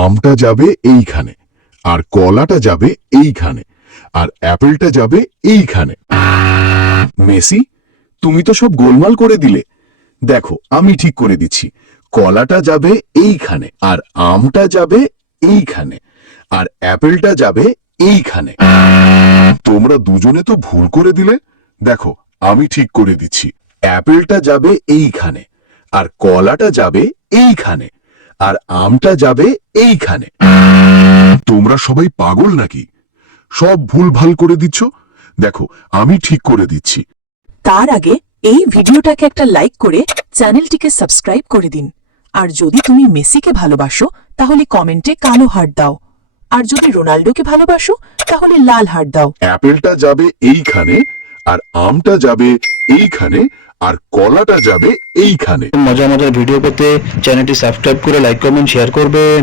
আমটা যাবে এইখানে, আর কলাটা যাবে এইখানে, আর অ্যাপেলটা যাবে এইখানে। মেসি, তুমি তো সব গোলমাল করে দিলে। দেখো, আমি ঠিক করে দিচ্ছি। কলাটা যাবে এইখানে, আর আমটা যাবে এইখানে, আর অ্যাপেলটা যাবে এইখানে। তোমরা দুজনে তো ভুল করে দিলে। দেখো, আমি ঠিক করে দিচ্ছি। অ্যাপেলটা যাবে এইখানে, আর কলাটা যাবে এইখানে, আর আমটা যাবে এইখানে। তোমরা সবাই পাগল নাকি? সব ভুল ভাল করে দিচ্ছ। দেখো, আমি ঠিক করে দিচ্ছি। তার আগে এই ভিডিওটাকে একটা লাইক করে চ্যানেলটিকে সাবস্ক্রাইব করে দিন। আর যদি তুমি মেসিকে ভালোবাসো তাহলে কমেন্টে কালো হার্ট দাও, আর যদি রোনাল্ডোকে ভালোবাসো তাহলে লাল হার্ট দাও। অ্যাপেলটা যাবে এইখানে, আর আমটা যাবে এইখানে, আর কলাটা যাবে এইখানে। মজার মজার ভিডিও পেতে চ্যানেলটি সাবস্ক্রাইব করে লাইক কমেন্ট শেয়ার করবেন।